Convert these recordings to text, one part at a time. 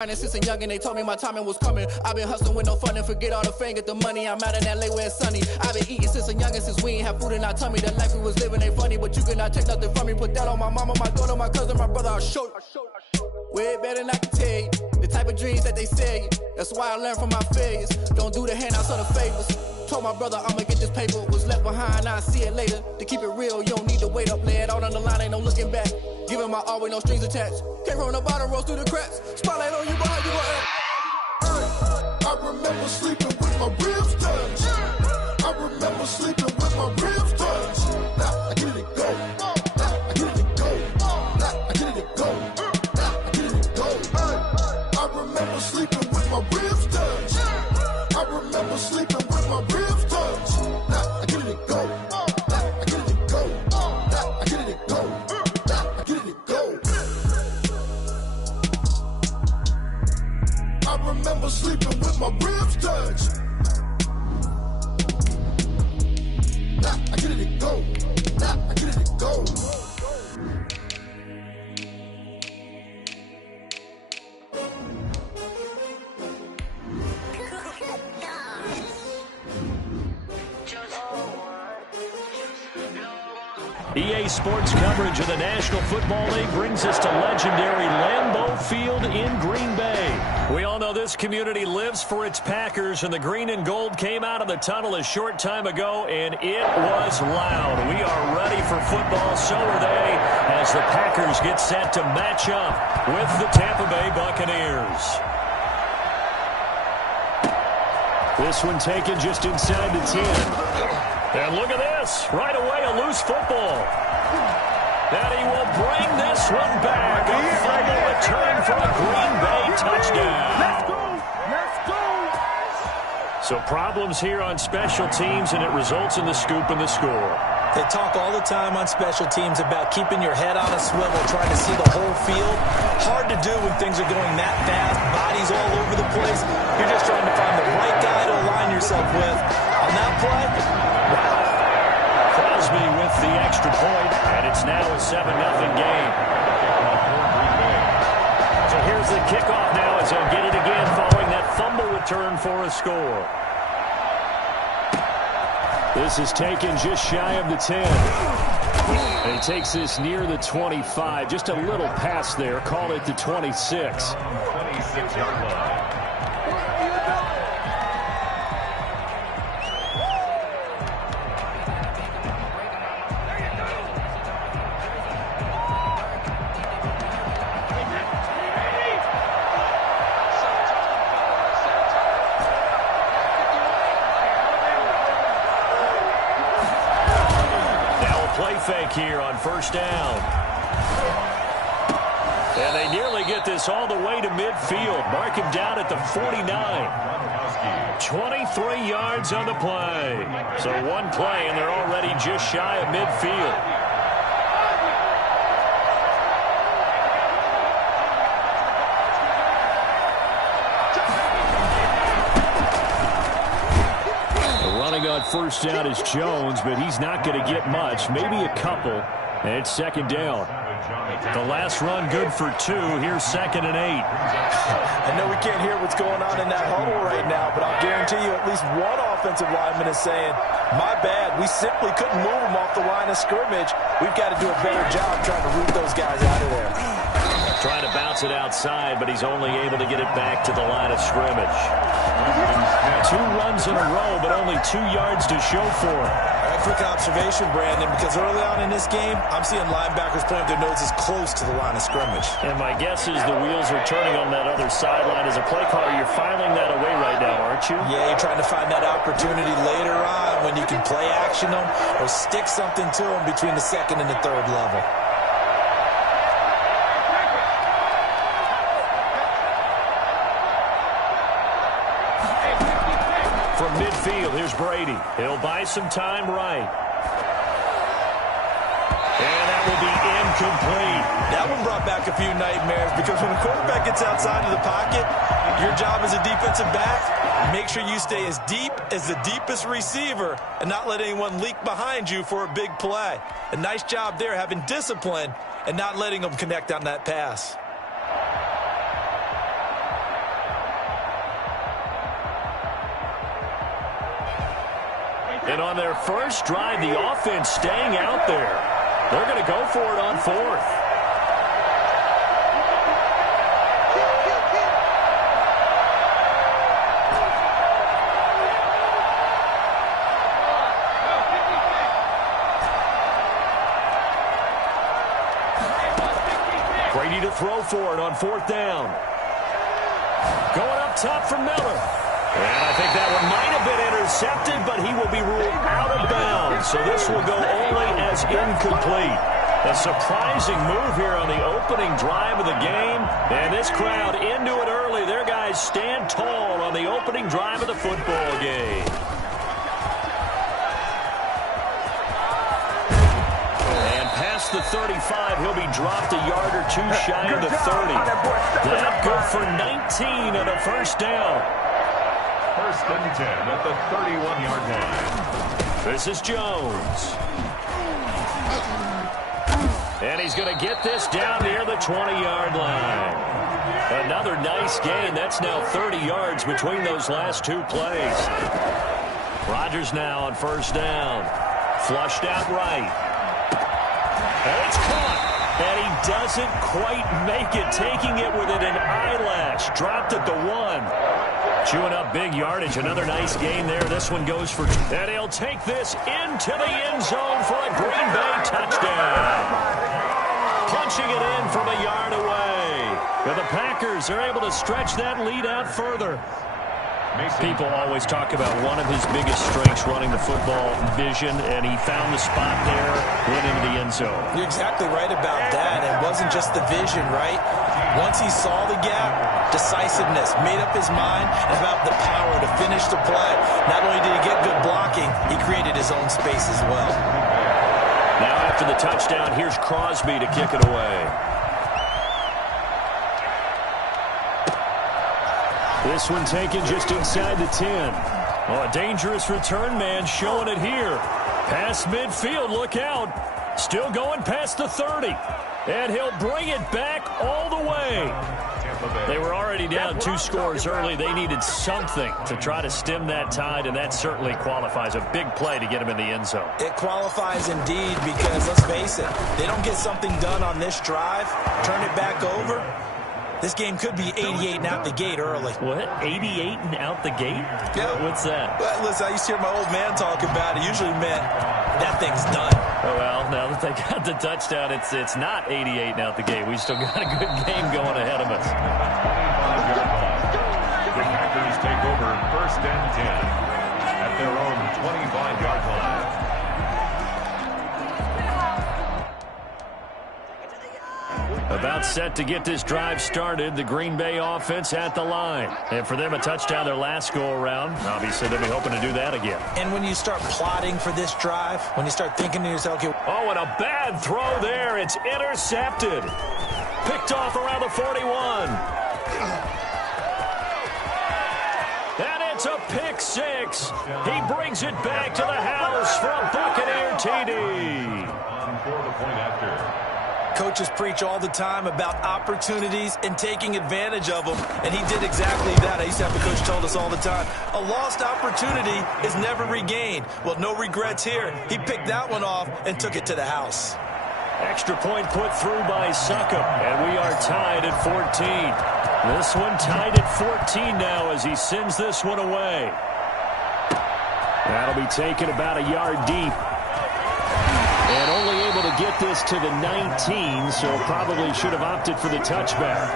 Since a youngin', they told me my timing was coming. I've been hustling with no fun and forget all the fame, get the money. I'm out in LA where it's sunny. I've been eating since a youngin', since we ain't have food in our tummy. The life we was living ain't funny, but you cannot take nothing from me. Put that on my mama, my daughter, my cousin, my brother, I'll show you. Way better than I can tell you. The type of dreams that they sell you. That's why I learned from my failures. Don't do the handouts or the favors. Told my brother I'ma get this paper. Was left behind, I'll see it later. To keep it real, you don't need to wait up. Lay it out on the line, ain't no looking back. Giving my all with no strings attached. Came from the bottom, rose through the cracks. Spotlight on you, but how you gon' act? I remember sleeping with my ribs touched. I remember sleeping with my ribs touched. Now I get it go. Now I get it go. Now I get it go. Now I get it go. I remember sleeping with my ribs touched. I remember sleeping with my ribs touched. Now I get it go. Now I get it go. Now I get it go. Now I get it go. I remember sleeping with my ribs touched. Now I get it go. Now I get it go. EA Sports coverage of the National Football League brings us to legendary Lambeau Field in Green Bay. We all know this community lives for its Packers, and the green and gold came out of the tunnel a short time ago, and it was loud. We are ready for football, so are they, as the Packers get set to match up with the Tampa Bay Buccaneers. This one taken just inside the 10. And look at this. Right away, a loose football. And he will bring this one back. A fumble return for a Green Bay touchdown. Let's go. Let's go. So problems here on special teams, and it results in the scoop and the score. They talk all the time on special teams about keeping your head on a swivel, trying to see the whole field. Hard to do when things are going that fast, bodies all over the place. You're just trying to find the right guy to align yourself with. On that play, wow. Crosby with the extra point, and it's now a 7-0 game. So here's the kickoff now as they'll get it again following that fumble return for a score. This is taken just shy of the 10. And he takes this near the 25. Just a little pass there. Call it the 26. 26-yard line. Fake here on first down. And they nearly get this all the way to midfield. Mark him down at the 49. 23 yards on the play. So one play, and they're already just shy of midfield. On first down is Jones, but he's not going to get much, maybe a couple, and it's second down. The last run good for 2. Here's 2nd and 8. I know we can't hear what's going on in that huddle right now, but I'll guarantee you at least one offensive lineman is saying, my bad, we simply couldn't move them off the line of scrimmage. We've got to do a better job trying to root those guys out of there. Trying to bounce it outside, but he's only able to get it back to the line of scrimmage. 2 runs in a row, but only 2 yards to show for it. A quick observation, Brandon, because early on in this game, I'm seeing linebackers point their noses close to the line of scrimmage. And my guess is the wheels are turning on that other sideline. As a play caller, you're filing that away right now, aren't you? Yeah, you're trying to find that opportunity later on when you can play action them or stick something to them between the 2nd and the 3rd level. From midfield, here's Brady. He'll buy some time right. And that will be incomplete. That one brought back a few nightmares because when a quarterback gets outside of the pocket, your job as a defensive back, make sure you stay as deep as the deepest receiver and not let anyone leak behind you for a big play. A nice job there having discipline and not letting them connect on that pass. And on their first drive, the offense staying out there. They're going to go for it on fourth. Brady to throw for it on fourth down. Going up top for Miller. And I think that one might have been intercepted, but he will be ruled out of bounds. So this will go only as incomplete. A surprising move here on the opening drive of the game. And this crowd into it early. Their guys stand tall on the opening drive of the football game. And past the 35, he'll be dropped a yard or two shy of the 30. That good for 19 and a first down. First and 10 at the 31-yard line. This is Jones. And he's going to get this down near the 20-yard line. Another nice gain. That's now 30 yards between those last two plays. Rodgers now on first down. Flushed out right. And it's caught. And he doesn't quite make it, taking it within an eyelash. Dropped at the 1. Chewing up big yardage. Another nice gain there. This one goes for... And he'll take this into the end zone for a Green Bay touchdown. Punching it in from a yard away. And the Packers are able to stretch that lead out further. People always talk about one of his biggest strengths running the football, vision, and he found the spot there, went into the end zone. You're exactly right about that. It wasn't just the vision, right? Once he saw the gap, decisiveness, made up his mind about the power to finish the play. Not only did he get good blocking, he created his own space as well. Now after the touchdown, here's Crosby to kick it away. This one taken just inside the 10. Oh, a dangerous return man showing it here. Past midfield, look out. Still going past the 30. And he'll bring it back all the way. They were already down 2 scores early. They needed something to try to stem that tide, and that certainly qualifies. A big play to get him in the end zone. It qualifies indeed because, let's face it, they don't get something done on this drive, turn it back over. This game could be 88 and out the gate early. What? 88 and out the gate? Yeah. What's that? Well, listen, I used to hear my old man talk about it. Usually meant that thing's done. Oh, well, now that they got the touchdown, it's not 88 and out the gate. We still got a good game going ahead of us. 25-yard line. The Packers take over first and 10 at their own 25-yard line. About set to get this drive started. The Green Bay offense at the line. And for them, a touchdown their last go-around. Obviously, they'll be hoping to do that again. And when you start plotting for this drive, when you start thinking to yourself, okay, oh, and a bad throw there. It's intercepted. Picked off around the 41. And it's a pick six. He brings it back to the house for a Buccaneer TD. For the point after. Coaches preach all the time about opportunities and taking advantage of them, and he did exactly that. I used to have a coach told us all the time, a lost opportunity is never regained. Well, no regrets here. He picked that one off and took it to the house. Extra point put through by Succop, and we are tied at 14. This one tied at 14 now as he sends this one away. That'll be taken about a yard deep. And only able to get this to the 19, so probably should have opted for the touchback.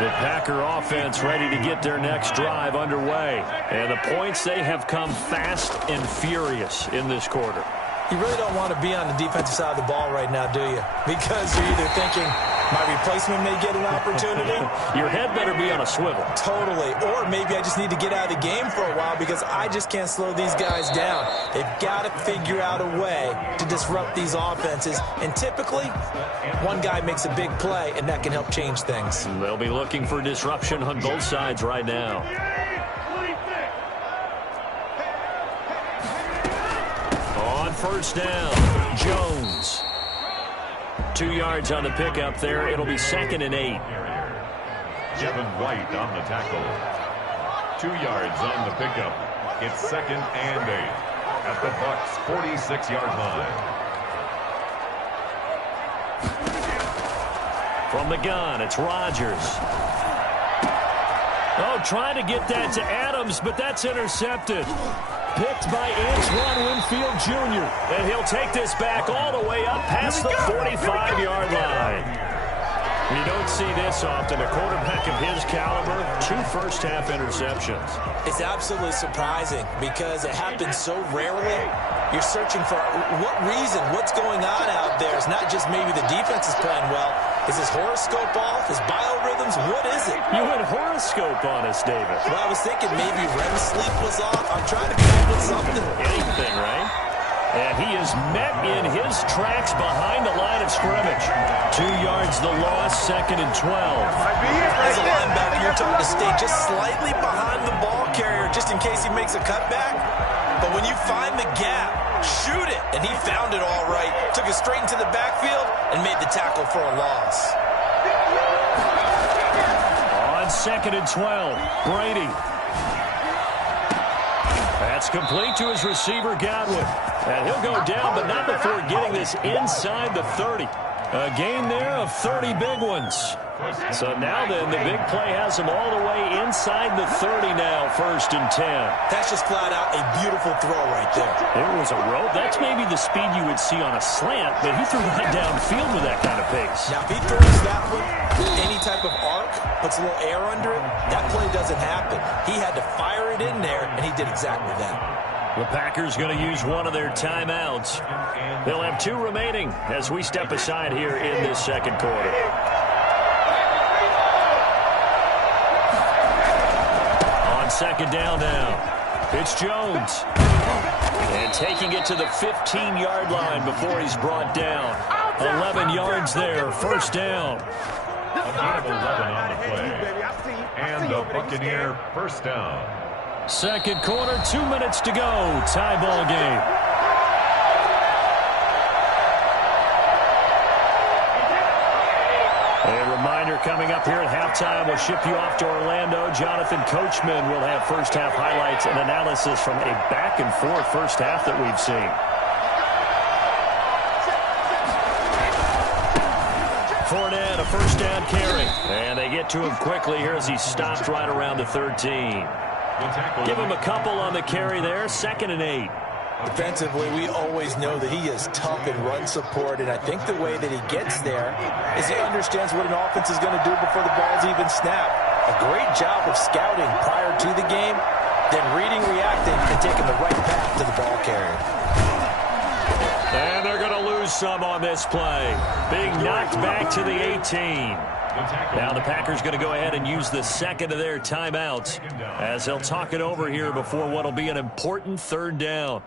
The Packer offense ready to get their next drive underway. And the points, they have come fast and furious in this quarter. You really don't want to be on the defensive side of the ball right now, do you? Because you're either thinking, my replacement may get an opportunity. Your head better be on a swivel. Totally. Or maybe I just need to get out of the game for a while because I just can't slow these guys down. They've got to figure out a way to disrupt these offenses. And typically, one guy makes a big play, and that can help change things. They'll be looking for disruption on both sides right now. On first down, Jones. 2 yards on the pickup there. It'll be 2nd and 8. Kevin White on the tackle. 2 yards on the pickup. It's 2nd and 8 at the Bucs' 46-yard line. From the gun, it's Rodgers. Oh, trying to get that to Adams, but that's intercepted. Picked by Antoine Winfield Jr. And he'll take this back all the way up past the 45-yard line. You don't see this often. A quarterback of his caliber, 2 first-half interceptions. It's absolutely surprising because it happens so rarely. You're searching for what reason, what's going on out there. It's not just maybe the defense is playing well. Is his horoscope off? His biorhythms? What is it? You went horoscope on us, David. Well, I was thinking maybe REM sleep was off. I'm trying to come up with something. Anything, right? And he is met in his tracks behind the line of scrimmage. 2 yards the loss, 2nd and 12. As a linebacker, you're trying to stay just slightly behind the ball carrier just in case he makes a cutback. But when you find the gap, shoot it. And he found it all right. Took it straight into the backfield and made the tackle for a loss. On 2nd and 12, Brady. That's complete to his receiver, Godwin. And he'll go down, but not before getting this inside the 30. A gain there of 30 big ones. So now then, the big play has him all the way inside the 30 now, 1st and 10. That's just flat out a beautiful throw right there. It was a rope. That's maybe the speed you would see on a slant, but he threw that downfield with that kind of pace. Now, if he throws that one with any type of arc, puts a little air under it, that play doesn't happen. He had to fire it in there, and he did exactly that. The Packers going to use one of their timeouts. They'll have 2 remaining as we step aside here in this 2nd quarter. On 2nd down now, it's Jones. And taking it to the 15-yard line before he's brought down. 11 yards there, 1st down. A gain of 11 on the play. And the Buccaneer 1st down. 2nd quarter, 2 minutes to go. Tie ball game. A reminder coming up here at halftime. We'll ship you off to Orlando. Jonathan Coachman will have first-half highlights and analysis from a back-and-forth first half that we've seen. Fournette, a 1st down carry. And they get to him quickly here as he stopped right around the 13. Give him a couple on the carry there. 2nd and 8. Defensively, we always know that he is tough in run support, and I think the way that he gets there is he understands what an offense is going to do before the ball's even snapped. A great job of scouting prior to the game, then reading, reacting, and taking the right path to the ball carrier. And they're going to lose some on this play. Being knocked back to the 18. Now the Packers going to go ahead and use the 2nd of their timeouts as they'll talk it over here before what will be an important 3rd down.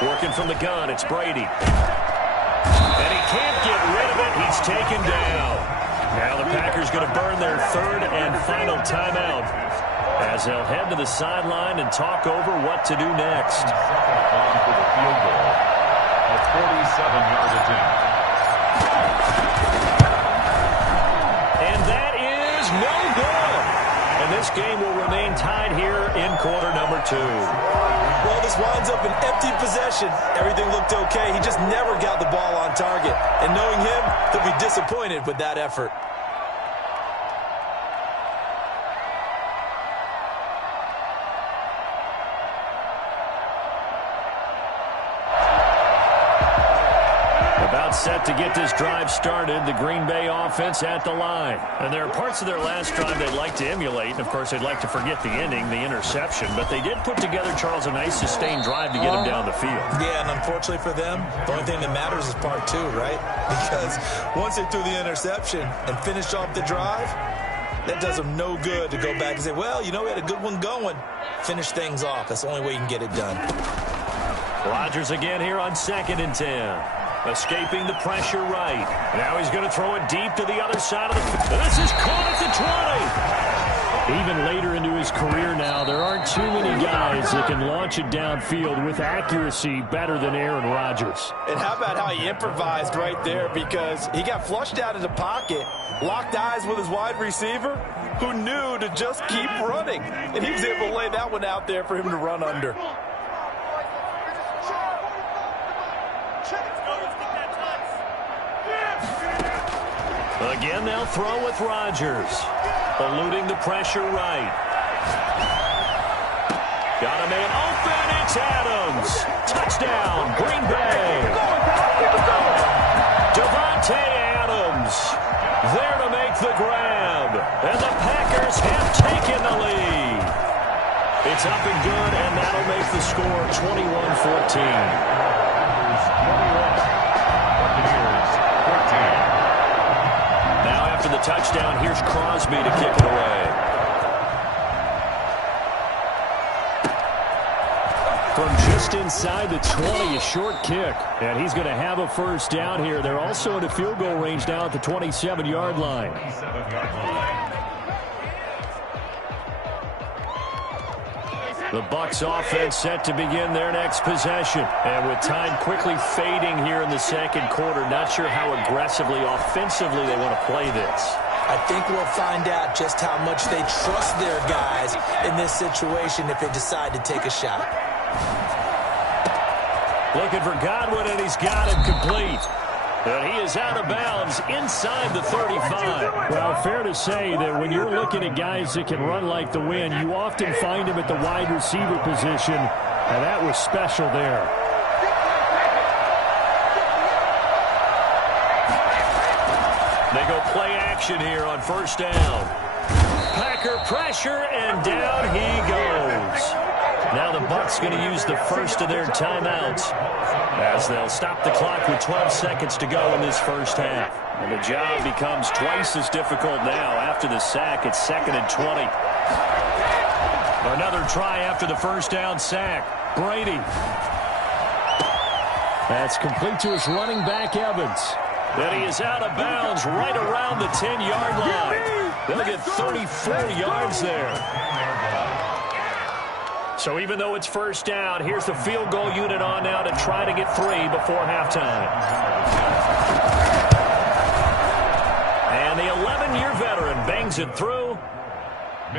Working from the gun, it's Brady. And he can't get rid of it. He's taken down. Now the Packers going to burn their 3rd and final timeout as they'll head to the sideline and talk over what to do next. Second for the field goal. A 47-yard attempt. And that is no good. And this game will remain tied here in quarter number 2. Well, this winds up an empty possession. Everything looked okay. He just never got the ball on target. And knowing him, he'll be disappointed with that effort. About set to get this drive started, the Green Bay offense at the line. And there are parts of their last drive they'd like to emulate. And, of course, they'd like to forget the ending, the interception. But they did put together, Charles, a nice sustained drive to get him down the field. Yeah, and unfortunately for them, the only thing that matters is part 2, right? Because once they threw the interception and finished off the drive, that does them no good to go back and say, well, you know, we had a good one going. Finish things off. That's the only way you can get it done. Rodgers again here on 2nd and 10. Escaping the pressure right. Now he's going to throw it deep to the other side of the field. This is caught at the 20. Even later into his career now, there aren't too many guys that can launch it downfield with accuracy better than Aaron Rodgers. And how about how he improvised right there, because he got flushed out of the pocket, locked eyes with his wide receiver, who knew to just keep running. And he was able to lay that one out there for him to run under. Again, they'll throw with Rodgers. Eluding the pressure right. Got a man open. It's Adams. Touchdown, Green Bay. Davante Adams there to make the grab. And the Packers have taken the lead. It's up and good, and that'll make the score 21-14. After the touchdown, here's Crosby to kick it away. From just inside the 20, a short kick. And he's going to have a first down here. They're also in a field goal range now at the 27-yard line. The Bucs offense set to begin their next possession. And with time quickly fading here in the second quarter, not sure how aggressively, offensively they want to play this. I think we'll find out just how much they trust their guys in this situation if they decide to take a shot. Looking for Godwin, and he's got it complete. And he is out of bounds inside the 35. Well, fair to say that when you're looking at guys that can run like the wind, you often find him at the wide receiver position, and that was special there. They go play action here on first down. Packer pressure, and down he goes. Now the Bucs going to use the first of their timeouts as they'll stop the clock with 12 seconds to go in this first half. And the job becomes twice as difficult now after the sack. It's 2nd and 20. Another try after the first down sack. Brady. That's complete to his running back, Evans. And he is out of bounds right around the 10-yard line. They'll get 34 yards there. So even though it's first down, here's the field goal unit on now to try to get 3 before halftime. And the 11-year veteran bangs it through.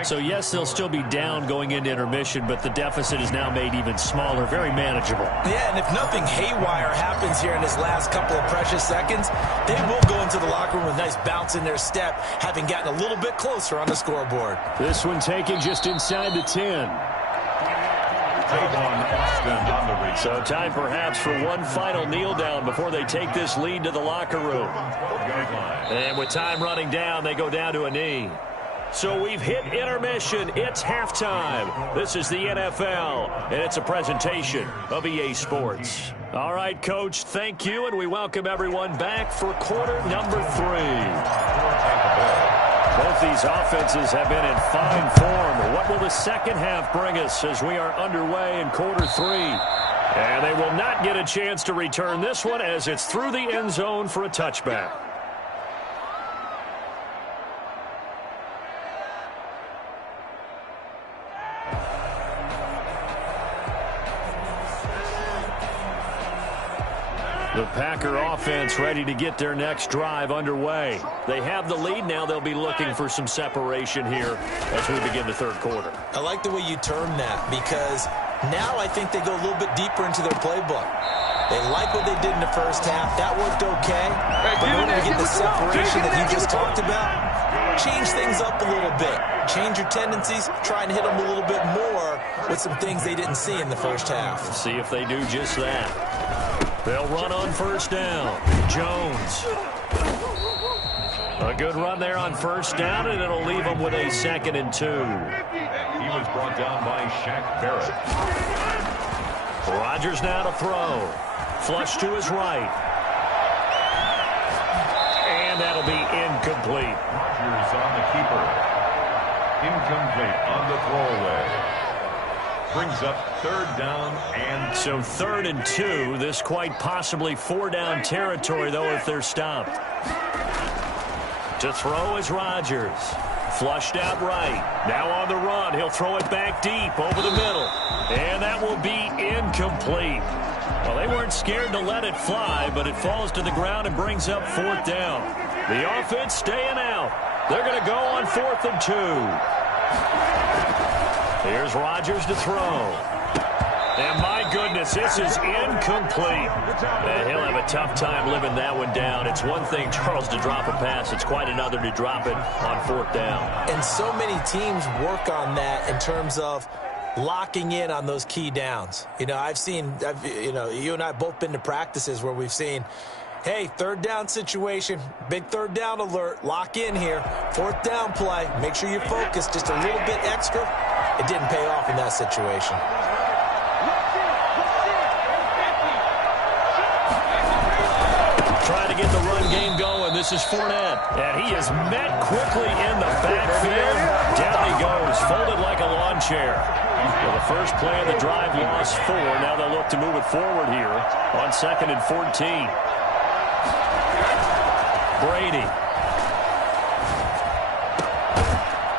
So, yes, they'll still be down going into intermission, but the deficit is now made even smaller, very manageable. Yeah, and if nothing haywire happens here in his last couple of precious seconds, they will go into the locker room with a nice bounce in their step, having gotten a little bit closer on the scoreboard. This one taken just inside the 10. So time perhaps for one final kneel down before they take this lead to the locker room. And with time running down, they go down to a knee. So we've hit intermission. It's halftime. This is the NFL, and it's a presentation of EA Sports. All right, Coach, thank you, and we welcome everyone back for quarter number 3. Both these offenses have been in fine form. What will the second half bring us as we are underway in quarter 3? And they will not get a chance to return this one as it's through the end zone for a touchback. The Packer offense ready to get their next drive underway. They have the lead now. They'll be looking for some separation here as we begin the third quarter. I like the way you term that, because now I think they go a little bit deeper into their playbook. They like what they did in the first half. That worked okay. But in order to get the separation that you just talked about, change things up a little bit. Change your tendencies. Try and hit them a little bit more with some things they didn't see in the first half. See if they do just that. They'll run on first down. Jones. A good run there on first down, and it'll leave them with a 2nd and 2. He was brought down by Shaq Barrett. Rodgers now to throw. Flush to his right. And that'll be incomplete. Rodgers on the keeper. Incomplete on the throwaway. Brings up 3rd down and... So 3rd and 2. This quite possibly 4-down territory, though, if they're stopped. To throw is Rodgers. Flushed out right. Now on the run. He'll throw it back deep over the middle. And that will be incomplete. Well, they weren't scared to let it fly, but it falls to the ground and brings up 4th down. The offense staying out. They're going to go on 4th and 2. Here's Rodgers to throw. And my goodness, this is incomplete. He'll have a tough time living that one down. It's one thing, Charles, to drop a pass. It's quite another to drop it on 4th down. And so many teams work on that in terms of locking in on those key downs. You know, you and I have both been to practices where we've seen, hey, 3rd down situation, big 3rd down alert, lock in here, 4th down play, make sure you're focused just a little bit extra. It didn't pay off in that situation. Trying to get the run game going. This is Fournette. And he is met quickly in the backfield. Down he goes, folded like a lawn chair. Well, the first play of the drive lost 4. Now they'll look to move it forward here on 2nd and 14. Brady.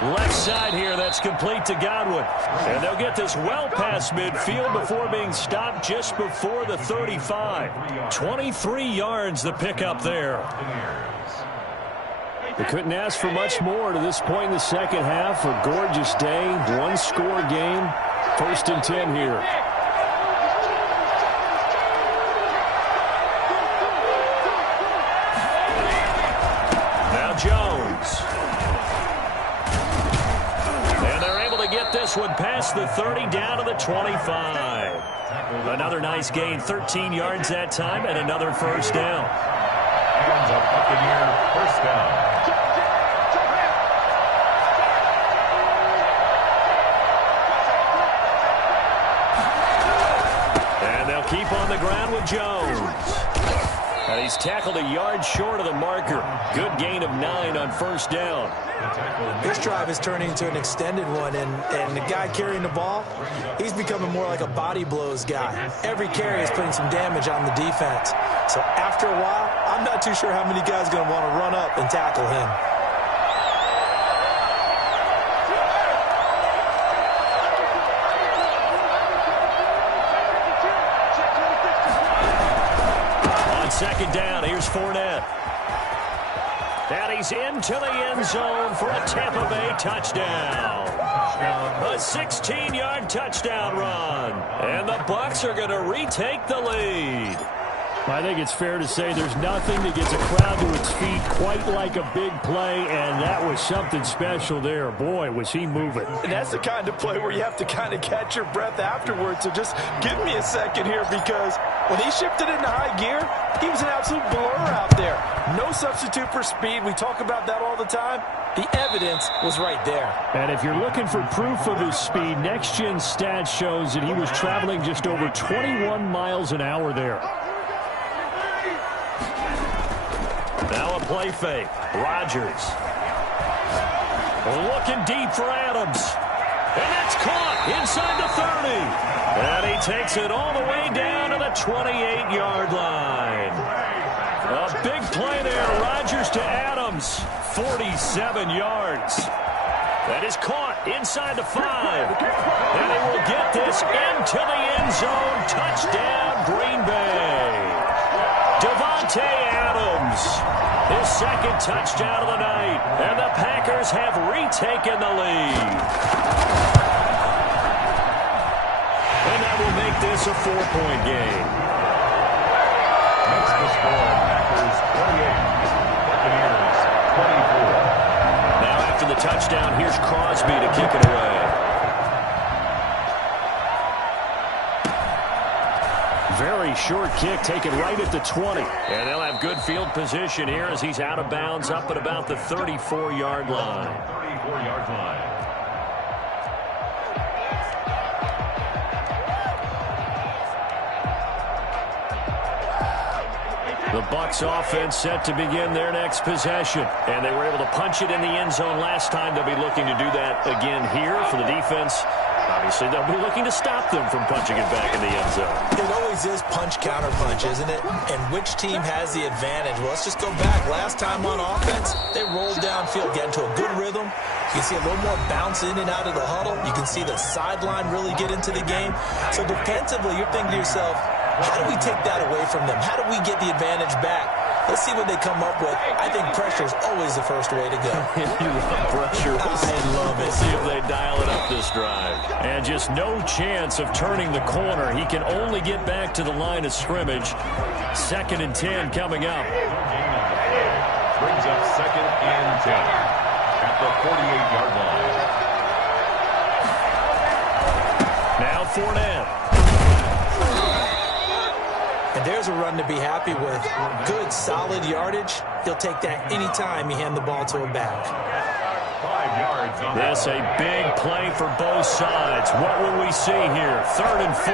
Left side here, that's complete to Godwin. And they'll get this well past midfield before being stopped just before the 35. 23 yards the pickup there. They couldn't ask for much more to this point in the second half. A gorgeous day, one-score game. 1st and 10 here. Now Jones. This one past the 30 down to the 25. Another nice gain, 13 yards that time, and another 1st down. And a Buccaneer 1st down. And they'll keep on the ground with Jones. And he's tackled a yard short of the marker. Good gain of 9 on 1st down. This drive is turning into an extended one, and the guy carrying the ball, he's becoming more like a body blows guy. Every carry is putting some damage on the defense. So after a while, I'm not too sure how many guys are going to want to run up and tackle him. On 2nd down, here's Fournette. And he's into the end zone for a Tampa Bay touchdown. A 16-yard touchdown run. And the Bucs are going to retake the lead. I think it's fair to say there's nothing that gets a crowd to its feet quite like a big play, and that was something special there. Boy, was he moving. And that's the kind of play where you have to kind of catch your breath afterwards. So just give me a second here, because when he shifted into high gear, he was an absolute blur out there. No substitute for speed. We talk about that all the time. The evidence was right there. And if you're looking for proof of his speed, Next Gen Stats shows that he was traveling just over 21 miles an hour there. Now a play fake. Rodgers. Looking deep for Adams. And that's caught inside the 30. And he takes it all the way down to the 28-yard line. A big play there. Rodgers to Adams. 47 yards. That is caught inside the 5. And he will get this into the end zone. Touchdown, Green Bay. Davante Adams, his 2nd touchdown of the night, and the Packers have retaken the lead. And that will make this a 4-point game. That's the score. Packers 28, Buccaneers 24. Now after the touchdown, here's Crosby to kick it away. Very short kick taken right at the 20. And they'll have good field position here as he's out of bounds up at about the 34-yard line. 34-yard line. The Bucs offense set to begin their next possession. And they were able to punch it in the end zone last time. They'll be looking to do that again here for the defense. Obviously, they'll be looking to stop them from punching it back in the end zone. It always is punch-counter-punch, isn't it? And which team has the advantage? Well, let's just go back. Last time on offense, they rolled downfield, get into a good rhythm. You can see a little more bounce in and out of the huddle. You can see the sideline really get into the game. So defensively, you're thinking to yourself, how do we take that away from them? How do we get the advantage back? Let's see what they come up with. I think pressure is always the first way to go. You love pressure. I love it. We'll see if they dial it up this drive. And just no chance of turning the corner. He can only get back to the line of scrimmage. 2nd and 10 coming up. Brings up 2nd and 10 at the 48-yard line. Now Fournette. And there's a run to be happy with. Good, solid yardage. He'll take that anytime you hand the ball to a back. 5 yards on This a big play for both sides. What will we see here? 3rd and 4.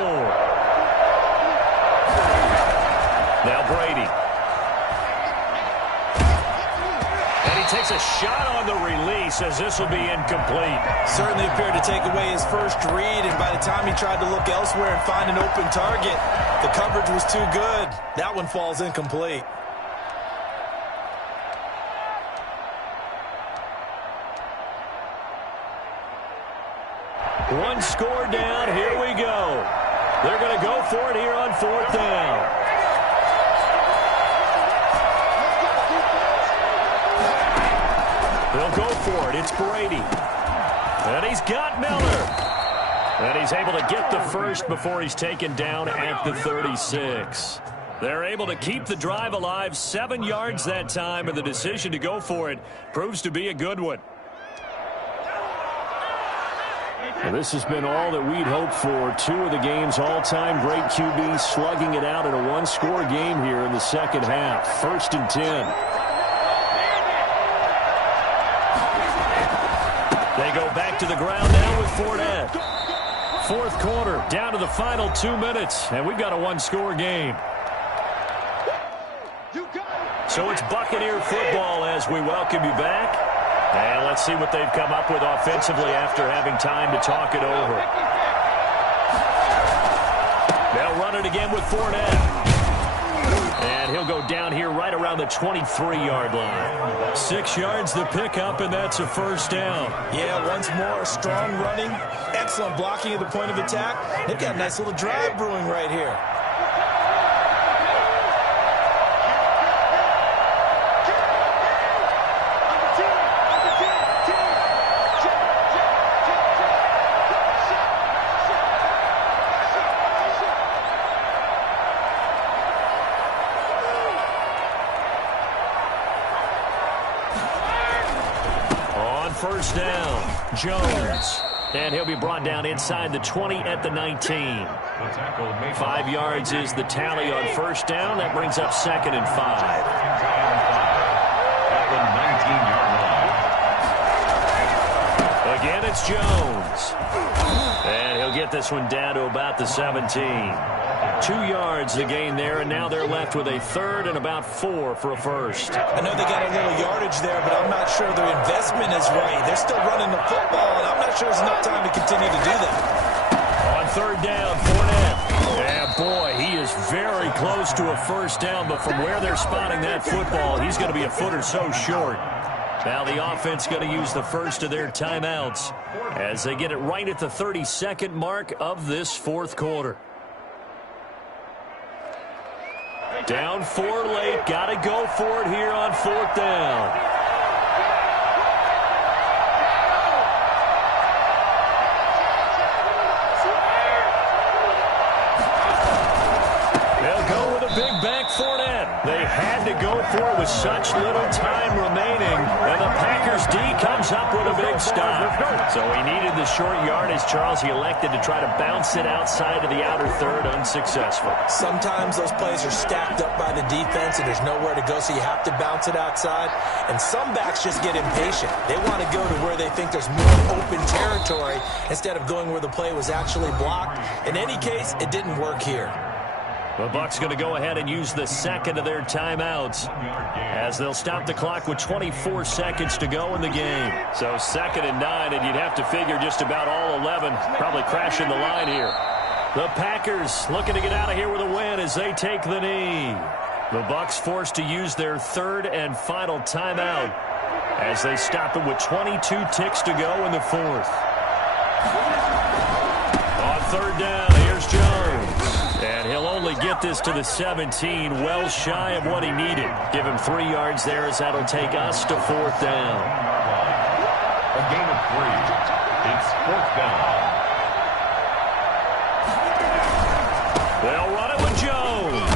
Now Brady. And he takes a shot on the release as this will be incomplete. Certainly appeared to take away his first read, and by the time he tried to look elsewhere and find an open target, the coverage was too good. That one falls incomplete. One score down. Here we go. They're going to go for it here on 4th down. They'll go for it. It's Brady. And he's got Miller. And he's able to get the first before he's taken down at the 36. They're able to keep the drive alive. 7 yards that time, and the decision to go for it proves to be a good one. Well, this has been all that we'd hoped for. 2 of the game's all-time great QBs slugging it out in a one-score game here in the second half. 1st and 10. They go back to the ground now with Fournette. 4th quarter, down to the final 2 minutes, and we've got a one-score game. So it's Buccaneer football as we welcome you back. And let's see what they've come up with offensively after having time to talk it over. They'll run it again with Fournette. And he'll go down here right around the 23-yard line. 6 yards the pickup, and that's a first down. Yeah, once more, strong running, excellent blocking at the point of attack. They've got a nice little drive brewing right here. First down, Jones. And he'll be brought down inside the 20 at the 19. 5 yards is the tally on first down. That brings up 2nd and 5. At the 19-yard line. Again, it's Jones. And he'll get this one down to about the 17. 2 yards the gain there, and now they're left with a 3rd and about 4 for a first. I know they got a little yardage there, but I'm not sure their investment is right. They're still running the football, and I'm not sure there's enough time to continue to do that. On 3rd down, Fournette. And boy, he is very close to a first down, but from where they're spotting that football, he's going to be a foot or so short. Now the offense going to use the first of their timeouts as they get it right at the 32nd mark of this 4th quarter. Down 4 late. Got to go for it here on 4th down. They'll go with a big back Fournette. They had to go for it with such little time remaining. And the Packers D comes up with a big stop. So he needed the short yardage, Charles. He elected to try to bounce it outside of the outer third, unsuccessful. Sometimes those plays are stacked up by the defense and there's nowhere to go, so you have to bounce it outside. And some backs just get impatient. They want to go to where they think there's more open territory instead of going where the play was actually blocked. In any case, it didn't work here. The Bucs going to go ahead and use the second of their timeouts as they'll stop the clock with 24 seconds to go in the game. So 2nd and 9, and you'd have to figure just about all 11 probably crashing the line here. The Packers looking to get out of here with a win as they take the knee. The Bucs forced to use their 3rd and final timeout as they stop it with 22 ticks to go in the 4th. On 3rd down, here's Jones. And he'll only get this to the 17, well shy of what he needed. Give him 3 yards there as that'll take us to 4th down. A gain of 3. It's 4th down. They'll run it with Jones.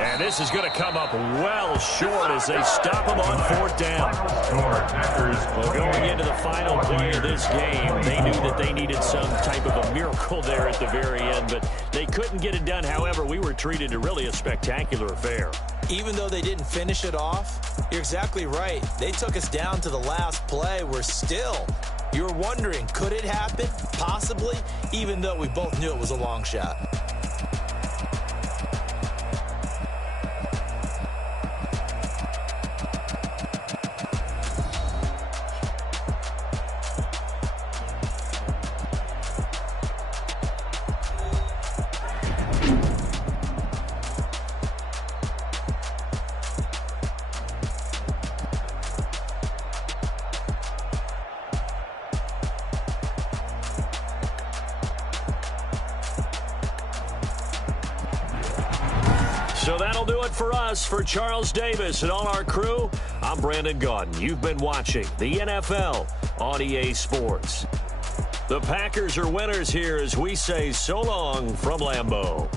And this is going to come up well short as they stop him on 4th down. Well, going into the final play of this game, they knew that they needed some type of a miracle there at the very end, but they couldn't get it done. However, we were treated to really a spectacular affair. Even though they didn't finish it off, you're exactly right. They took us down to the last play. We're still, you're wondering, could it happen? Possibly, even though we both knew it was a long shot. So that'll do it for us. For Charles Davis and all our crew, I'm Brandon Gaudin. You've been watching the NFL on EA Sports. The Packers are winners here as we say so long from Lambeau.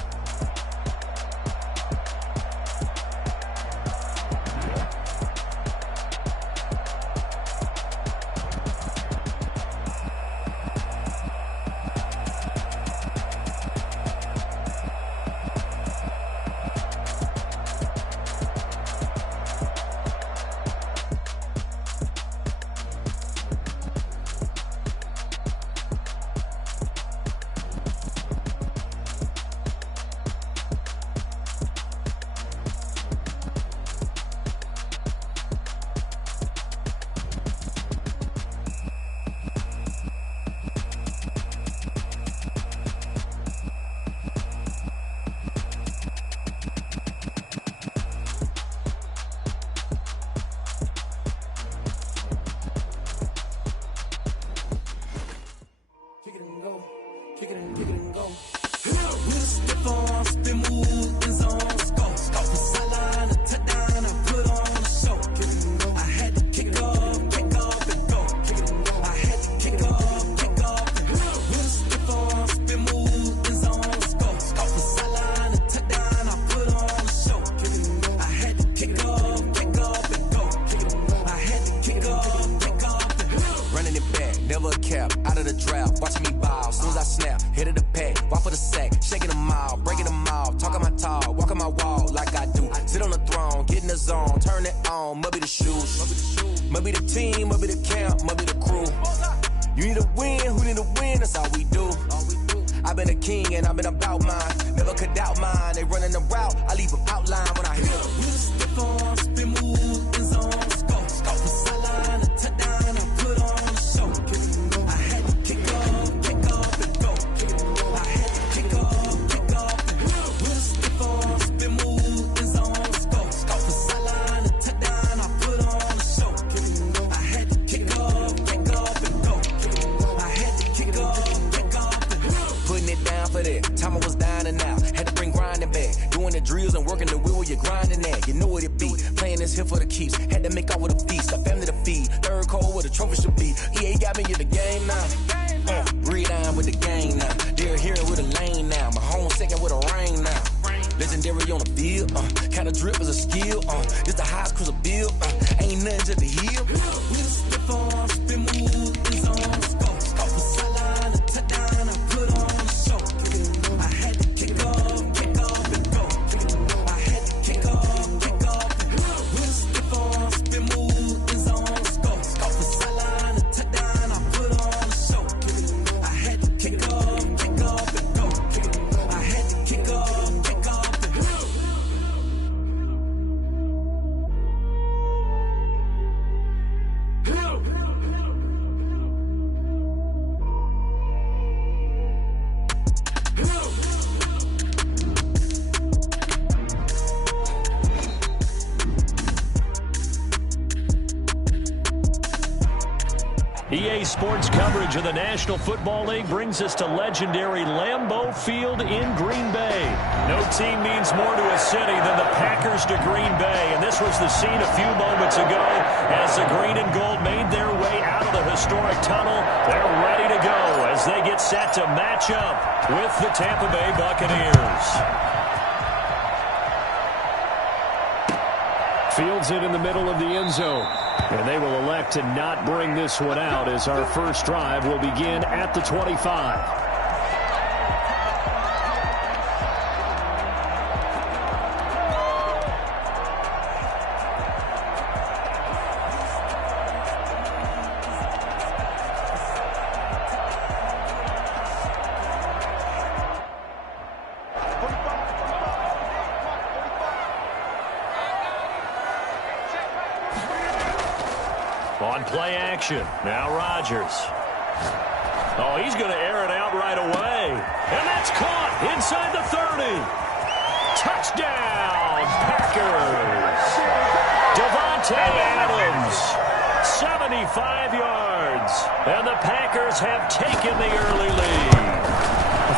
EA Sports coverage of the National Football League brings us to legendary Lambeau Field in Green Bay. No team means more to a city than the Packers to Green Bay, and this was the scene a few moments ago as the green and gold made their way out of the historic tunnel. They're ready to go as they get set to match up with the Tampa Bay Buccaneers. Fields it in the middle of the end zone. And they will elect to not bring this one out as our first drive will begin at the 25. On play action. Now Rodgers. Oh, he's going to air it out right away. And that's caught inside the 30. Touchdown, Packers. Davante Adams, 75 yards. And the Packers have taken the early lead.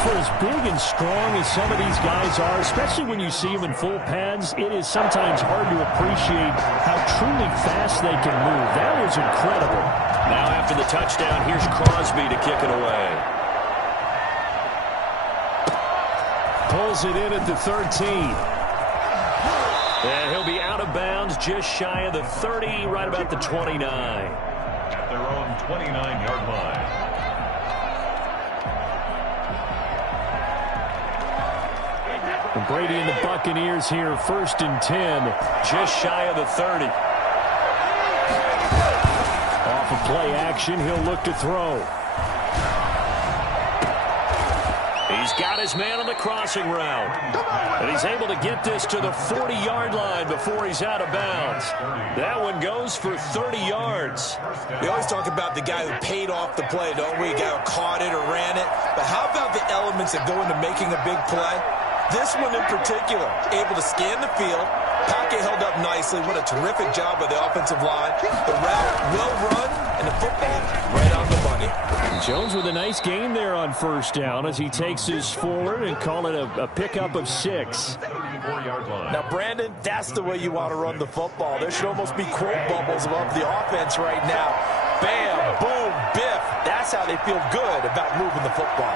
For as big and strong as some of these guys are, especially when you see them in full pads, it is sometimes hard to appreciate how truly fast they can move. That was incredible. Now after the touchdown, here's Crosby to kick it away. Pulls it in at the 13. And he'll be out of bounds just shy of the 30, right about the 29. At their own 29-yard line. Brady and the Buccaneers here, 1st and 10, just shy of the 30. Off of play action, he'll look to throw. He's got his man on the crossing route. And he's able to get this to the 40-yard line before he's out of bounds. That one goes for 30 yards. We always talk about the guy who paid off the play, don't we? A guy who caught it or ran it. But how about the elements that go into making a big play? This one in particular, able to scan the field. Pocket held up nicely. What a terrific job by the offensive line. The route well run, and the football right on the money. Jones with a nice gain there on 1st down as he takes his forward and call it a pickup of 6. Now, Brandon, that's the way you want to run the football. There should almost be quote bubbles above the offense right now. Bam, boom, biff. That's how they feel good about moving the football.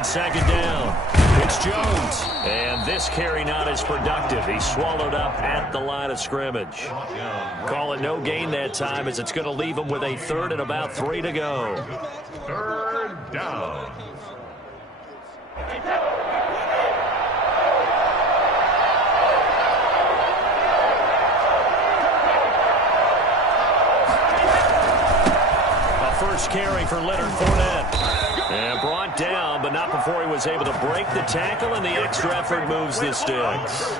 On 2nd down, it's Jones. And this carry not as productive. He's swallowed up at the line of scrimmage. Call it no gain that time as it's going to leave him with a 3rd and about 3 to go. 3rd down. A first carry for Leonard Fournette. And brought down, but not before he was able to break the tackle, and the extra effort moves the sticks.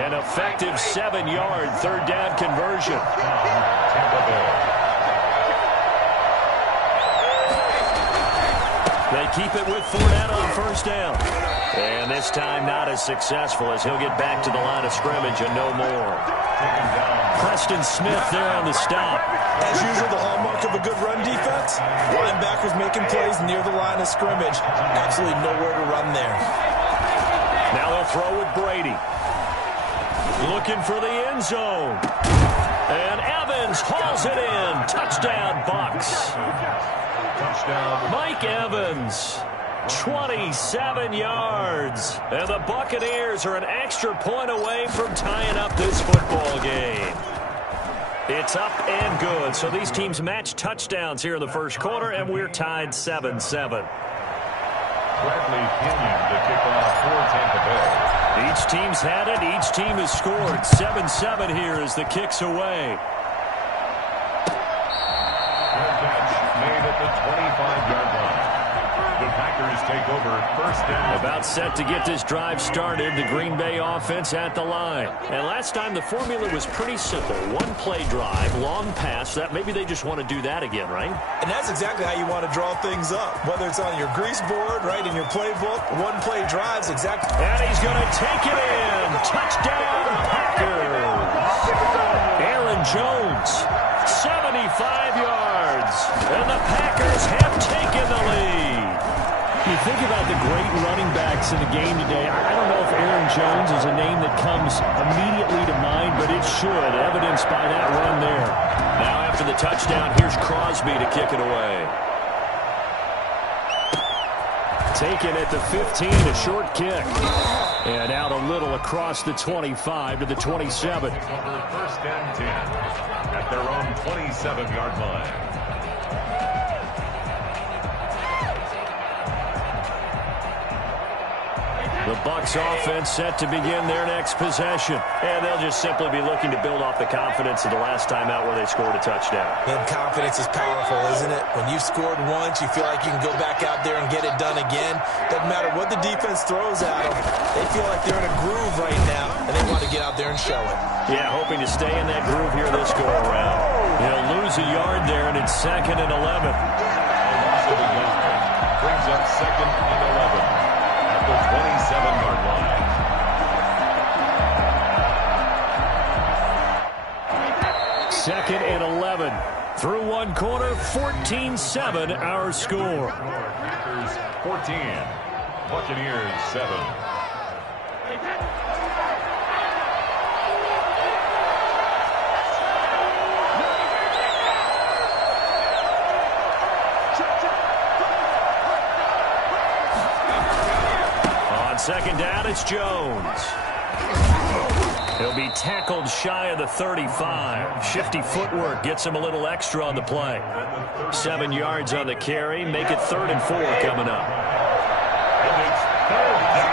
An effective 7-yard 3rd down conversion. They keep it with Fournette on 1st down. And this time not as successful as he'll get back to the line of scrimmage and no more. Preston Smith there on the stop. As usual, the hallmark of a good run defense. Linebackers making plays near the line of scrimmage. Absolutely nowhere to run there. Now they'll throw with Brady. Looking for the end zone. And Evans hauls it in. Touchdown, Bucs. Touchdown. Mike Evans, 27 yards. And the Buccaneers are an extra point away from tying up this football game. It's up and good. So these teams match touchdowns here in the 1st quarter, and we're tied 7-7. Bradley Pinion to kick off for Tampa Bay. Each team's had it. Each team has scored. 7-7 here as the kick's away. Good catch made at the 25-yard line. The Packers take over 1st down. About set to get this drive started. The Green Bay offense at the line. And last time the formula was pretty simple. 1-play drive, long pass. That maybe they just want to do that again, right? And that's exactly how you want to draw things up. Whether it's on your grease board, right, in your playbook, 1-play drives, exactly. And he's going to take it in. Touchdown, Packers. Aaron Jones the Packers have taken the lead. You think about the great running backs in the game today. I don't know if Aaron Jones is a name that comes immediately to mind, but it should, evidenced by that run there. Now after the touchdown, here's Crosby to kick it away. Taken at the 15, a short kick. And out a little across the 25 to the 27. First and 10 at their own 27-yard line. The Bucs offense set to begin their next possession. And they'll just simply be looking to build off the confidence of the last time out where they scored a touchdown. And confidence is powerful, isn't it? When you've scored once, you feel like you can go back out there and get it done again. Doesn't matter what the defense throws at them. They feel like they're in a groove right now, and they want to get out there and show it. Yeah, hoping to stay in that groove here this go-around. He'll lose a yard there, and it's 2nd and 11. Brings up 2nd and 11. The 27-yard line. Second and 11. Through one quarter, 14-7 our score. Packers 14. Buccaneers 7. Second down, it's Jones. He'll be tackled shy of the 35. Shifty footwork gets him a little extra on the play. 7 yards on the carry. Make it 3rd and 4 coming up. And it's 3rd down.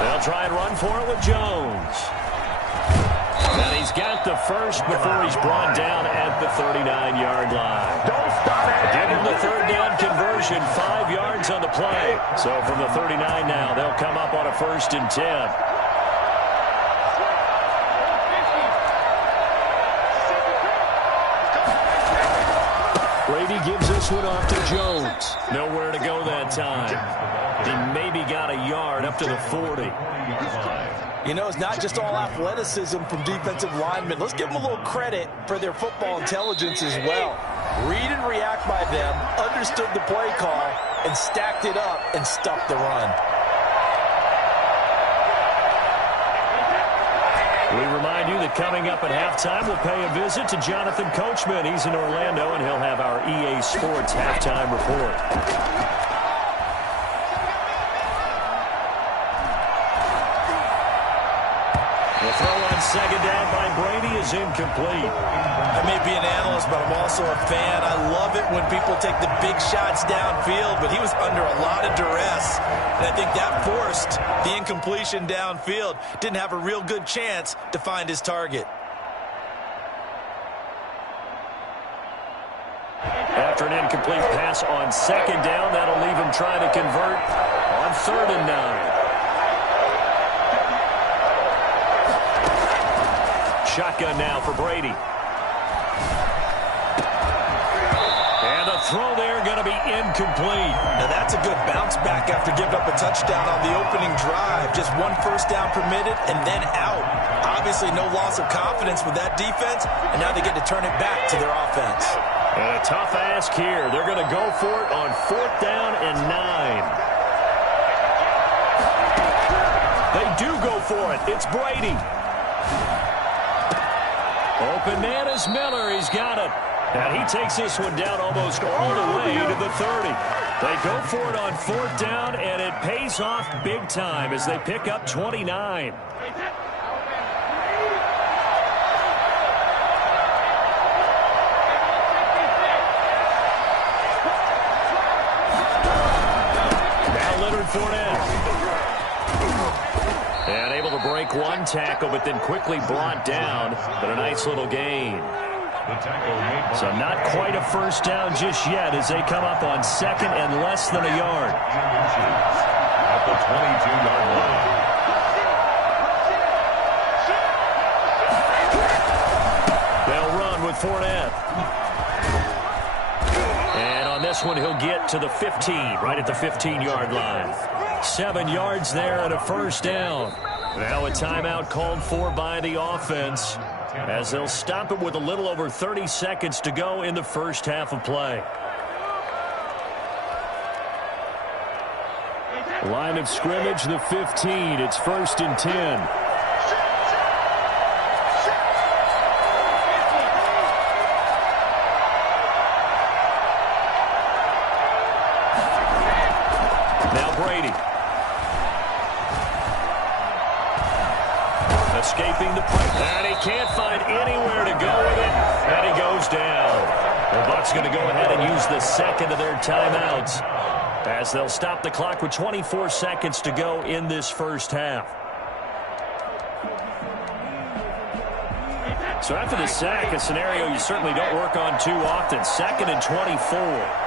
They'll try and run for it with Jones. And he's got the first before he's brought down at the 39-yard line. Don't stop it. Give him the 3rd down conversion, 5 yards on the play. So from the 39 now, they'll come up on a 1st and 10. Brady gives this one off to Jones. Nowhere to go that time. He maybe got a yard up to the 40. You know, it's not just all athleticism from defensive linemen. Let's give them a little credit for their football intelligence as well. Read and react by them, understood the play call, and stacked it up and stuffed the run. We remind you that coming up at halftime, we'll pay a visit to Jonathan Coachman. He's in Orlando, and he'll have our EA Sports halftime report. The throw on second down by Brady is incomplete. I may be an analyst, but I'm also a fan. I love it when people take the big shots downfield, but he was under a lot of duress. And I think that forced the incompletion downfield. Didn't have a real good chance to find his target. After an incomplete pass on second down, that'll leave him trying to convert on 3rd and 9. Shotgun now for Brady. And the throw there going to be incomplete. Now that's a good bounce back after giving up a touchdown on the opening drive. Just 1 first down permitted and then out. Obviously no loss of confidence with that defense, and now they get to turn it back to their offense. And a tough ask here. They're going to go for it on 4th down and 9. They do go for it. It's Brady. Open man is Miller. He's got it. And he takes this one down almost all the way to the 30. They go for it on 4th down, and it pays off big time as they pick up 29. Now Leonard Fournette. And able to break one tackle, but then quickly brought down. But a nice little gain. So not quite a first down just yet as they come up on 2nd and less than a yard. At the 22-yard line. They'll run with Fournette. And on this one, he'll get to the 15, right at the 15-yard line. 7 yards there and a first down. Now a timeout called for by the offense as they'll stop it with a little over 30 seconds to go in the first half of play. Line of scrimmage, the 15. It's 1st and 10. Escaping the pressure, and he can't find anywhere to go with it, and he goes down. The Bucs going to go ahead and use the second of their timeouts as they'll stop the clock with 24 seconds to go in this first half. So after the sack, a scenario you certainly don't work on too often. 2nd and 24.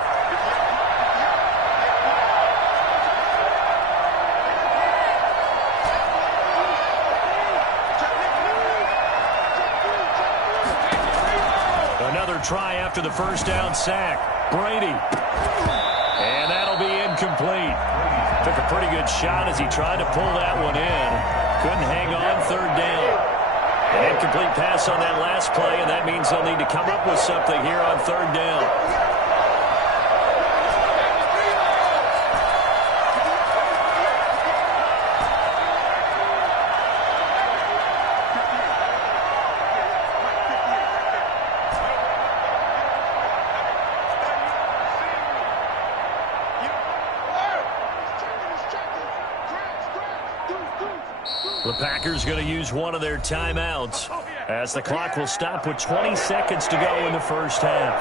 Try after the first down sack. Brady. And that'll be incomplete. Took a pretty good shot as he tried to pull that one in. Couldn't hang on 3rd down. An incomplete pass on that last play, and that means they'll need to come up with something here on 3rd down. The Packers going to use one of their timeouts as the clock will stop with 20 seconds to go in the first half.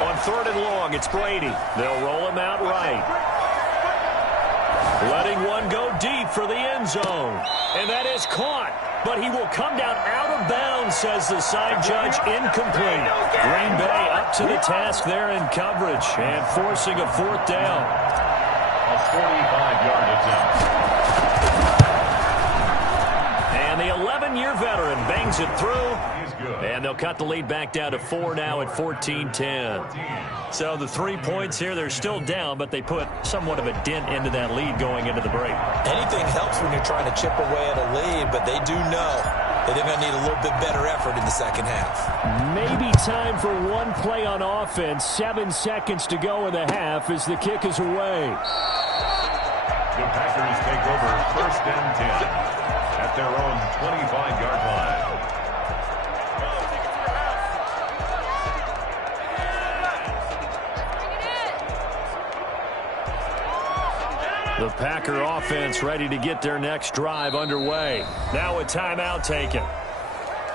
On 3rd and long, it's Brady. They'll roll him out right. Letting one go deep for the end zone. And that is caught. But he will come down out of bounds, says the side judge. Incomplete. Green Bay up to the task there in coverage and forcing a 4th down. A 45-yard attempt. And the 11-year veteran bangs it through. And they'll cut the lead back down to 4 now at 14-10. So the 3 points here, they're still down, but they put somewhat of a dent into that lead going into the break. Anything helps when you're trying to chip away at a lead, but they do know that they're going to need a little bit better effort in the second half. Maybe time for one play on offense. 7 seconds to go in the half as the kick is away. The Packers take over 1st and 10 at their own 25-yard line. The Packer offense ready to get their next drive underway. Now a timeout taken.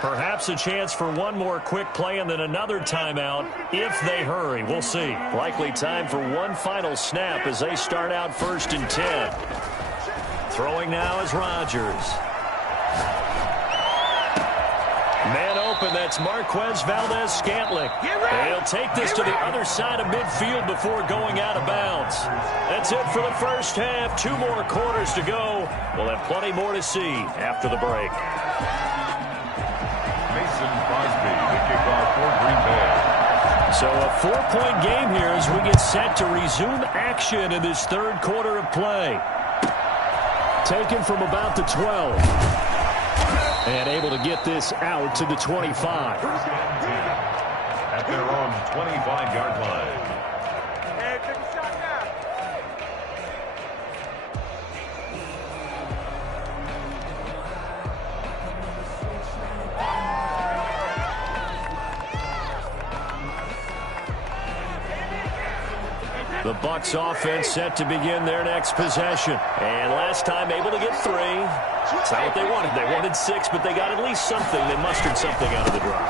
Perhaps a chance for one more quick play and then another timeout if they hurry. We'll see. Likely time for one final snap as they start out 1st and 10. Throwing now is Rodgers. Man open, that's Marquez Valdes-Scantling. They'll take this to the other side of midfield before going out of bounds. That's it for the first half. 2 more quarters to go. We'll have plenty more to see after the break. Mason Crosby, the kickoff for Green Bay. So a 4-point game here as we get set to resume action in this 3rd quarter of play. Taken from about the 12. And able to get this out to the 25. At their own 25-yard line. The Bucs offense set to begin their next possession. And last time able to get 3. It's not what they wanted. They wanted 6, but they got at least something. They mustered something out of the drive.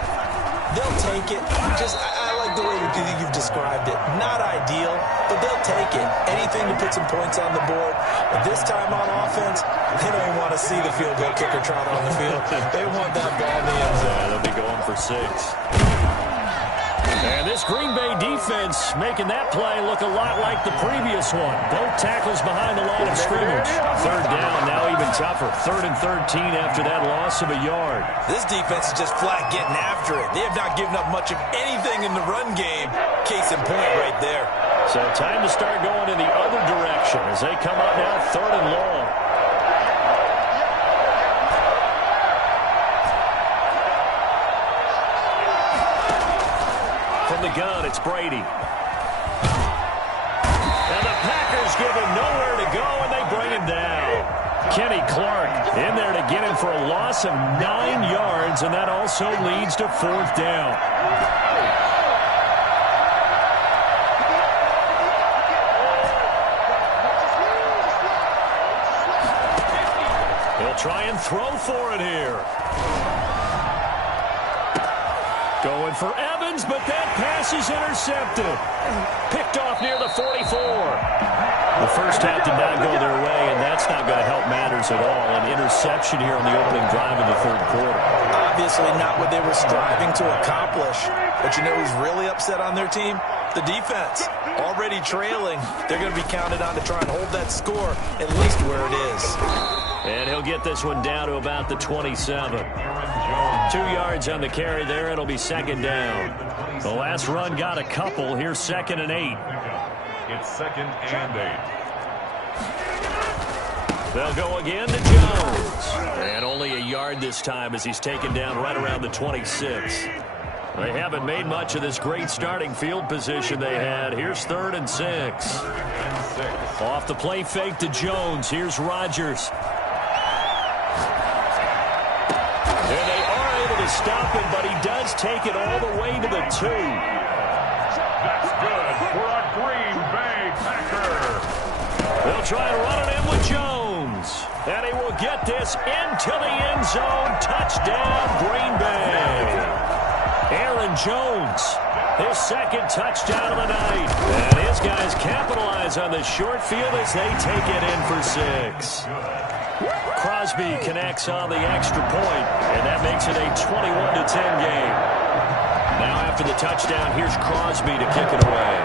They'll take it. I like the way you've described it. Not ideal, but they'll take it. Anything to put some points on the board. But this time on offense, they don't even want to see the field goal kicker trot on the field. They want that ball in the end zone. They'll be going for 6. And this Green Bay defense making that play look a lot like the previous one. Both tackles behind the line of scrimmage. Third down, now even tougher. 3rd and 13 after that loss of a yard. This defense is just flat getting after it. They have not given up much of anything in the run game. Case in point right there. So time to start going in the other direction as they come up now 3rd and long. From the gun, it's Brady. And the Packers give him nowhere to go, and they bring him down. Kenny Clark in there to get him for a loss of 9 yards, and that also leads to 4th down. He'll try and throw for it here. Going for Evans, but that pass is intercepted. Picked off near the 44. The first half did not go their way, and that's not going to help matters at all. An interception here on the opening drive of the 3rd quarter. Obviously not what they were striving to accomplish. But you know who's really upset on their team? The defense. Already trailing. They're going to be counted on to try and hold that score at least where it is. And he'll get this one down to about the 27. 2 yards on the carry there. It'll be 2nd down. The last run got a couple. Here's 2nd and 8. It's 2nd and 8. They'll go again to Jones. And only a yard this time as he's taken down right around the 26. They haven't made much of this great starting field position they had. Here's 3rd and 6. Off the play fake to Jones. Here's Rodgers. And they are able to stop him, but he does take it all the way to the 2. That's good for a Green Bay Packer. They'll try and run it in with Jones. And he will get this into the end zone. Touchdown, Green Bay. Aaron Jones, his 2nd touchdown of the night. And his guys capitalize on the short field as they take it in for 6. Crosby connects on the extra point, and that makes it a 21-10 game. Now after the touchdown, here's Crosby to kick it away.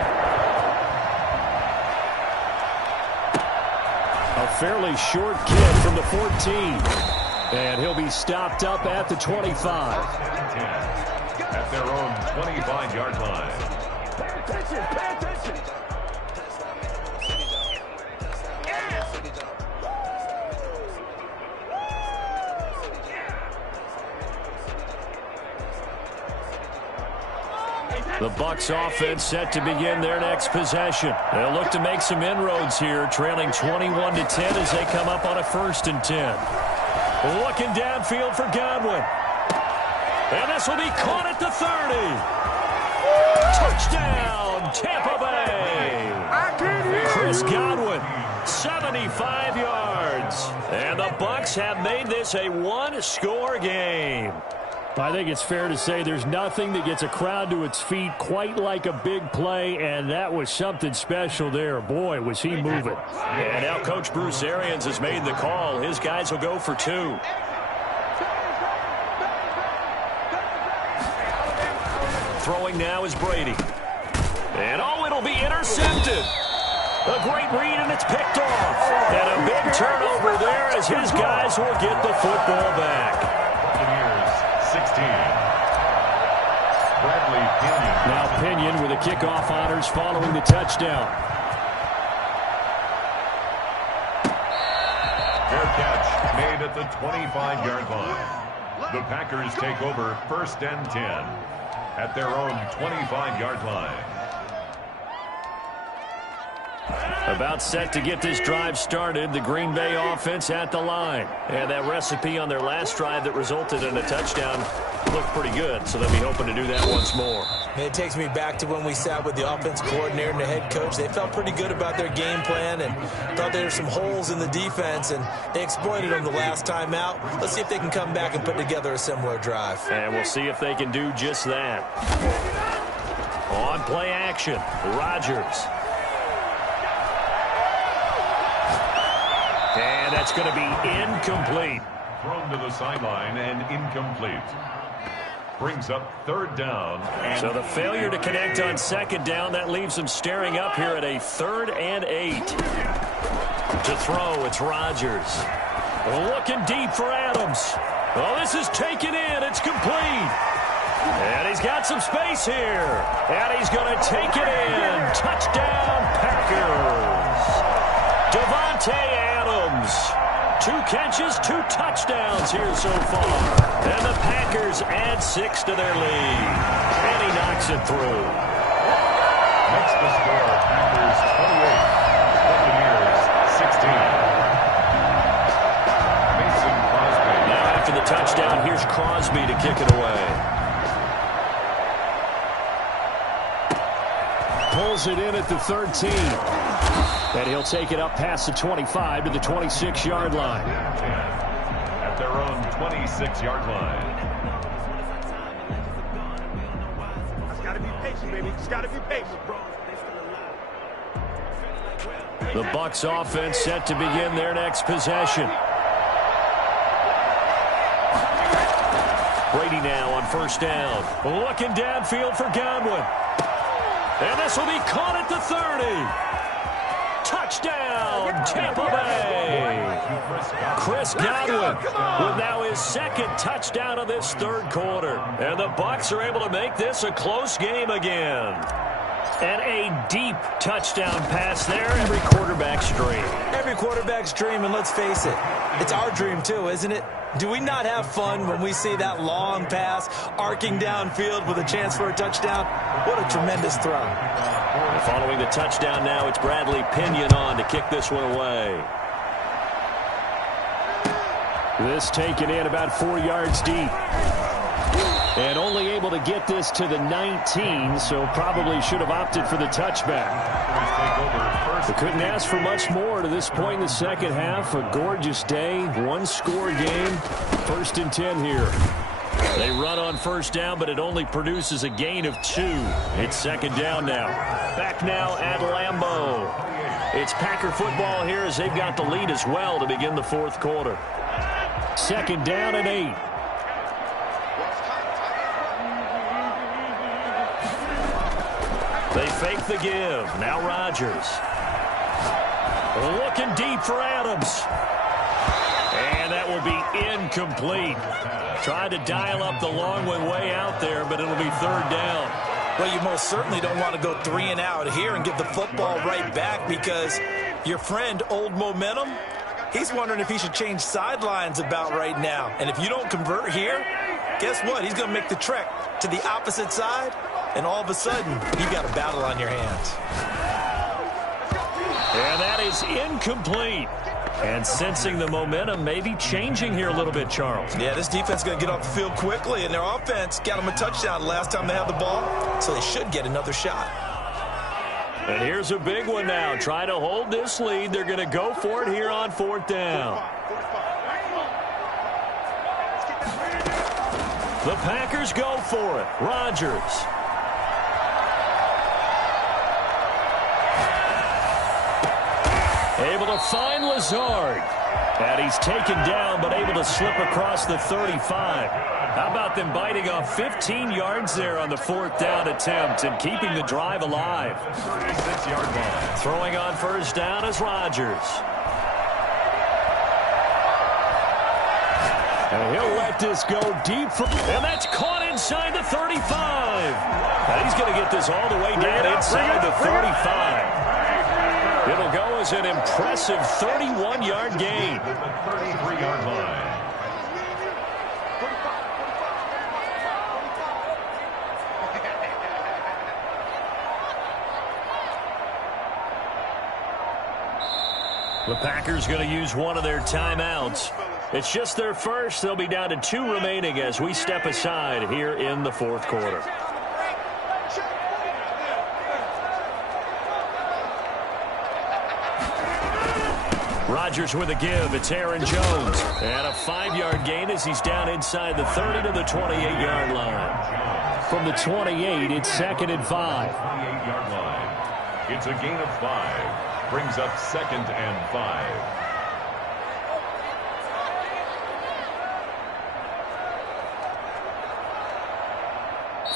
A fairly short kick from the 14. And he'll be stopped up at the 25. At their own 25-yard line. Pay attention, pay attention. The Bucs offense set to begin their next possession. They'll look to make some inroads here, trailing 21-10 as they come up on a 1st and 10. Looking downfield for Godwin. And this will be caught at the 30. Touchdown, Tampa Bay. Chris Godwin, 75 yards. And the Bucs have made this a 1-score game. I think it's fair to say there's nothing that gets a crowd to its feet quite like a big play, and that was something special there. Boy, was he moving. And now Coach Bruce Arians has made the call. His guys will go for 2. Throwing now is Brady. And it'll be intercepted. A great read, and it's picked off. And a big turnover there as his guys will get the football back. 16. Bradley Pinion. Now Pinion with the kickoff honors following the touchdown. Fair catch made at the 25-yard line. The Packers take over 1st and 10 at their own 25-yard line. About set to get this drive started. The Green Bay offense at the line. And that recipe on their last drive that resulted in a touchdown looked pretty good. So they'll be hoping to do that once more. It takes me back to when we sat with the offense coordinator and the head coach. They felt pretty good about their game plan and thought there were some holes in the defense, and they exploited them the last time out. Let's see if they can come back and put together a similar drive. And we'll see if they can do just that. On play action, Rodgers. And that's going to be incomplete. Thrown to the sideline and incomplete. brings up third down. So the failure to connect on second down, that leaves them staring up here at a 3rd and 8. To throw, it's Rodgers. Looking deep for Adams. Oh, this is taken in. It's complete. And he's got some space here. And he's going to take it in. Touchdown, Packers. Davante Adams. 2 catches, 2 touchdowns here so far. And the Packers add 6 to their lead. And he knocks it through. Makes the score Packers 28, Buccaneers 16. Mason Crosby. Now after the touchdown, here's Crosby to kick it away. Pulls it in at the 13. And he'll take it up past the 25 to the 26-yard line. At their own 26-yard line. Just gotta be patient, baby. Just gotta be patient, bro. The Bucs offense set to begin their next possession. Brady now on first down. Looking downfield for Godwin. And this will be caught at the 30. Touchdown, Tampa Bay. Chris Godwin with now his 2nd touchdown of this 3rd quarter. And the Bucs are able to make this a close game again. And a deep touchdown pass there. Every quarterback's dream. Every quarterback's dream, and let's face it, it's our dream too, isn't it? Do we not have fun when we see that long pass arcing downfield with a chance for a touchdown? What a tremendous throw. And following the touchdown now, it's Bradley Pinion on to kick this one away. This taken in about 4 yards deep. And only able to get this to the 19, so probably should have opted for the touchback. They couldn't ask for much more to this point in the second half. A gorgeous day, 1-score game. 1st and 10 here. They run on first down, but it only produces a gain of 2. It's 2nd down now. Back now at Lambeau. It's Packer football here as they've got the lead as well to begin the 4th quarter. 2nd down and 8. They fake the give. Now Rodgers. Looking deep for Adams. And that will be incomplete. Tried to dial up the long one way out there, but it'll be 3rd down. Well, you most certainly don't want to go 3 and out here and give the football right back because your friend, Old Momentum, he's wondering if he should change sidelines about right now. And if you don't convert here, guess what? He's going to make the trek to the opposite side, and all of a sudden, you've got a battle on your hands. And that is incomplete. And sensing the momentum maybe changing here a little bit, Charles. Yeah, this defense is going to get off the field quickly, and their offense got them a touchdown last time they had the ball, so they should get another shot. And here's a big one now. Try to hold this lead. They're going to go for it here on 4th down. The Packers go for it. Rodgers. Able to find Lazard. And he's taken down, but able to slip across the 35. How about them biting off 15 yards there on the 4th down attempt and keeping the drive alive? 36-yard line. Throwing on first down is Rodgers. And he'll let this go deep. And that's caught inside the 35. And he's going to get this all the way down inside the 35. It'll go as an impressive 31-yard gain. 33-yard line. The Packers going to use one of their timeouts. It's just their first. They'll be down to 2 remaining as we step aside here in the 4th quarter. Rodgers with a give. It's Aaron Jones. And a 5-yard gain as he's down inside the 30 to the 28-yard line. From the 28, it's 2nd and 5. 28-yard line. It's a gain of 5. Brings up 2nd and 5.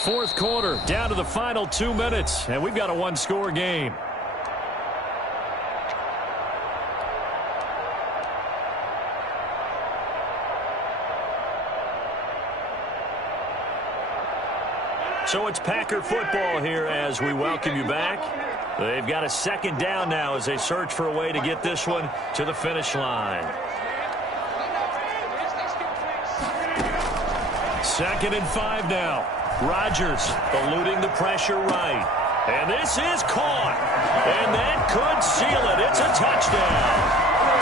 fourth quarter, down to the final 2 minutes, and we've got a one-score game. So it's Packer football here as we welcome you back. They've got a second down now as they search for a way to get this one to the finish line. 2nd and 5 now. Rodgers eluding the pressure right. And this is caught. And that could seal it. It's a touchdown.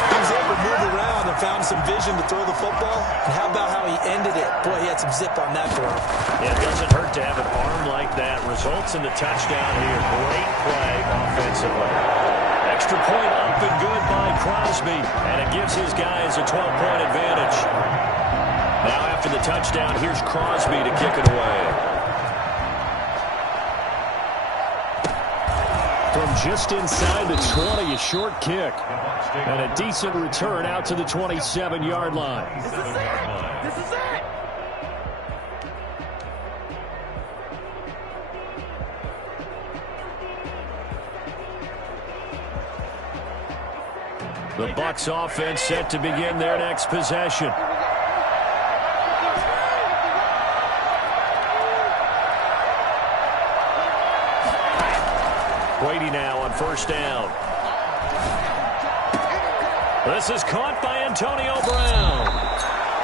He was able to move around and found some vision to throw the football. And how about how he ended it? Boy, he had some zip on that throw. Yeah, it doesn't hurt to have an arm like that. Results in the touchdown here. Great play offensively. Extra point up and good by Crosby. And it gives his guys a 12-point advantage. Now after the touchdown, here's Crosby to kick it away. From just inside the 20, a short kick. And a decent return out to the 27-yard line. This is it! The Bucs offense set to begin their next possession. Brady now on first down. This is caught by Antonio Brown.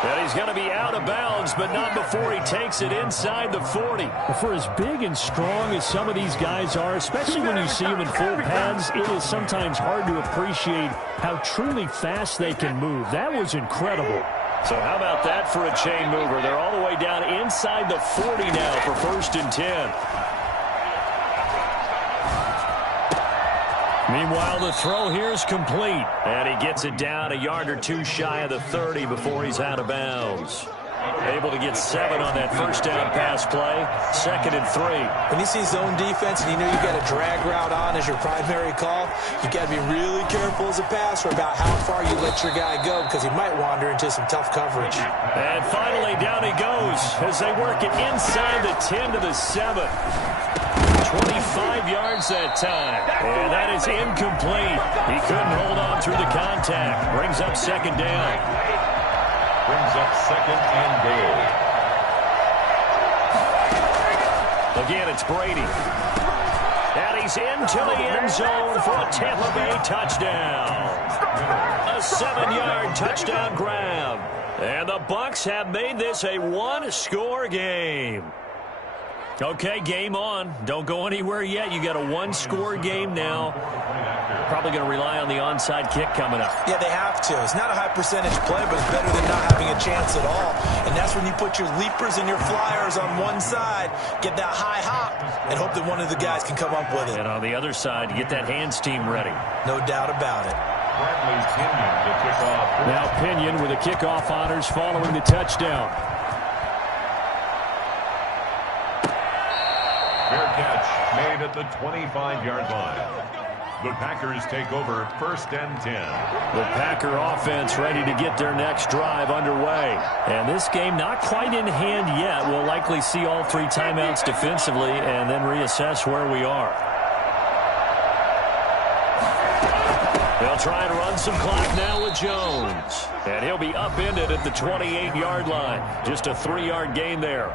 And he's going to be out of bounds, but not before he takes it inside the 40. For as big and strong as some of these guys are, especially when you see them in full pads, it is sometimes hard to appreciate how truly fast they can move. That was incredible. So how about that for a chain mover? They're all the way down inside the 40 now for 1st and 10. Meanwhile, the throw here is complete. And he gets it down a yard or two shy of the 30 before he's out of bounds. Able to get 7 on that first down pass play. 2nd and 3. When you see zone defense and you know you've got a drag route on as your primary call, you've got to be really careful as a passer about how far you let your guy go because he might wander into some tough coverage. And finally, down he goes as they work it inside the 10 to the 7. 25 yards that time. And that is incomplete. He couldn't hold on through the contact. Brings up 2nd down. Brings up 2nd and goal. Again, it's Brady. And he's into the end zone for a Tampa Bay touchdown. A 7-yard touchdown grab. And the Bucs have made this a one-score game. Okay, game on. Don't go anywhere yet. You got a one-score game now. Probably going to rely on the onside kick coming up. Yeah, they have to. It's not a high-percentage play, but it's better than not having a chance at all. And that's when you put your leapers and your flyers on one side, get that high hop, and hope that one of the guys can come up with it. And on the other side, get that hands team ready. No doubt about it. Bradley Pinion to kick off. Now Pinion with the kickoff honors following the touchdown. Fair catch made at the 25-yard line. The Packers take over 1st and 10. The Packer offense ready to get their next drive underway. And this game not quite in hand yet. We'll likely see all 3 timeouts defensively and then reassess where we are. They'll try and run some clock now with Jones. And he'll be upended at the 28-yard line. Just a 3-yard gain there.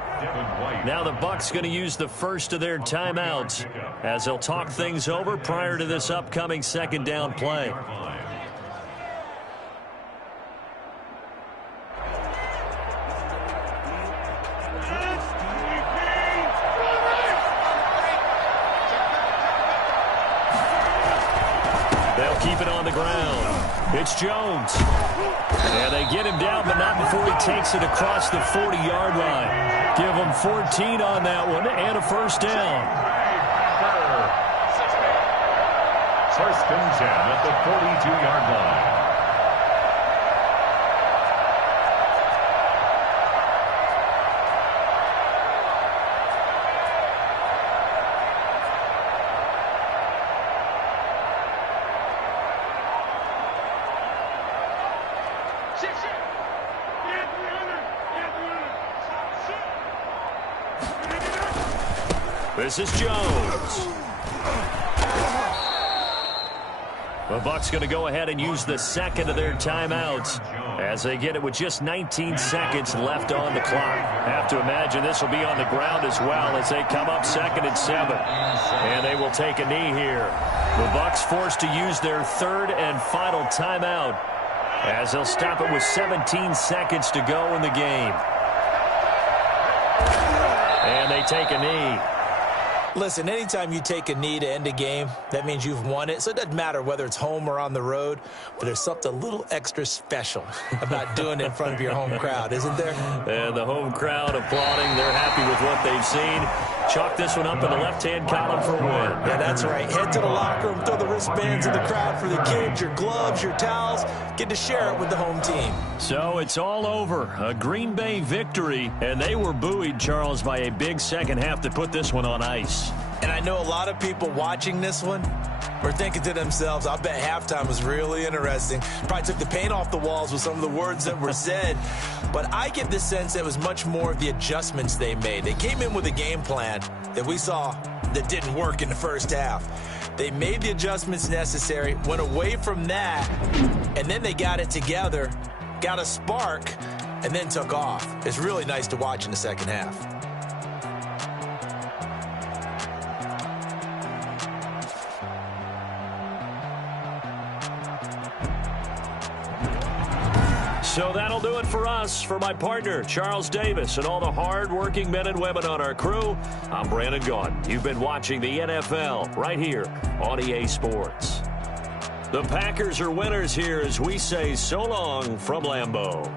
Now the Bucs going to use the first of their timeouts as they'll talk things over prior to this upcoming 2nd down play. They'll keep it on the ground. It's Jones. And they get him down, but not before he takes it across the 40-yard line. Give him 14 on that one and a first down. 1st and 10 at the 42-yard line. This is Jones. The Bucs going to go ahead and use the second of their timeouts as they get it with just 19 seconds left on the clock. Have to imagine this will be on the ground as well as they come up 2nd and 7. And they will take a knee here. The Bucs forced to use their third and final timeout as they'll stop it with 17 seconds to go in the game. And they take a knee. Listen, anytime you take a knee to end a game, that means you've won it. So it doesn't matter whether it's home or on the road, but there's something a little extra special about doing it in front of your home crowd, isn't there? And the home crowd applauding. They're happy with what they've seen. Chalk this one up in the left-hand column for a win. Yeah, that's right. Head to the locker room, throw the wristbands in the crowd for the kids, your gloves, your towels. Get to share it with the home team. So it's all over. A Green Bay victory, and they were buoyed, Charles, by a big second half to put this one on ice. And I know a lot of people watching this one were thinking to themselves, I bet halftime was really interesting. Probably took the paint off the walls with some of the words that were said. But I get the sense it was much more of the adjustments they made. They came in with a game plan that we saw that didn't work in the first half. They made the adjustments necessary, went away from that, and then they got it together, got a spark, and then took off. It's really nice to watch in the second half. So that'll do it for us. For my partner, Charles Davis, and all the hard-working men and women on our crew, I'm Brandon Gaudin. You've been watching the NFL right here on EA Sports. The Packers are winners here as we say so long from Lambeau.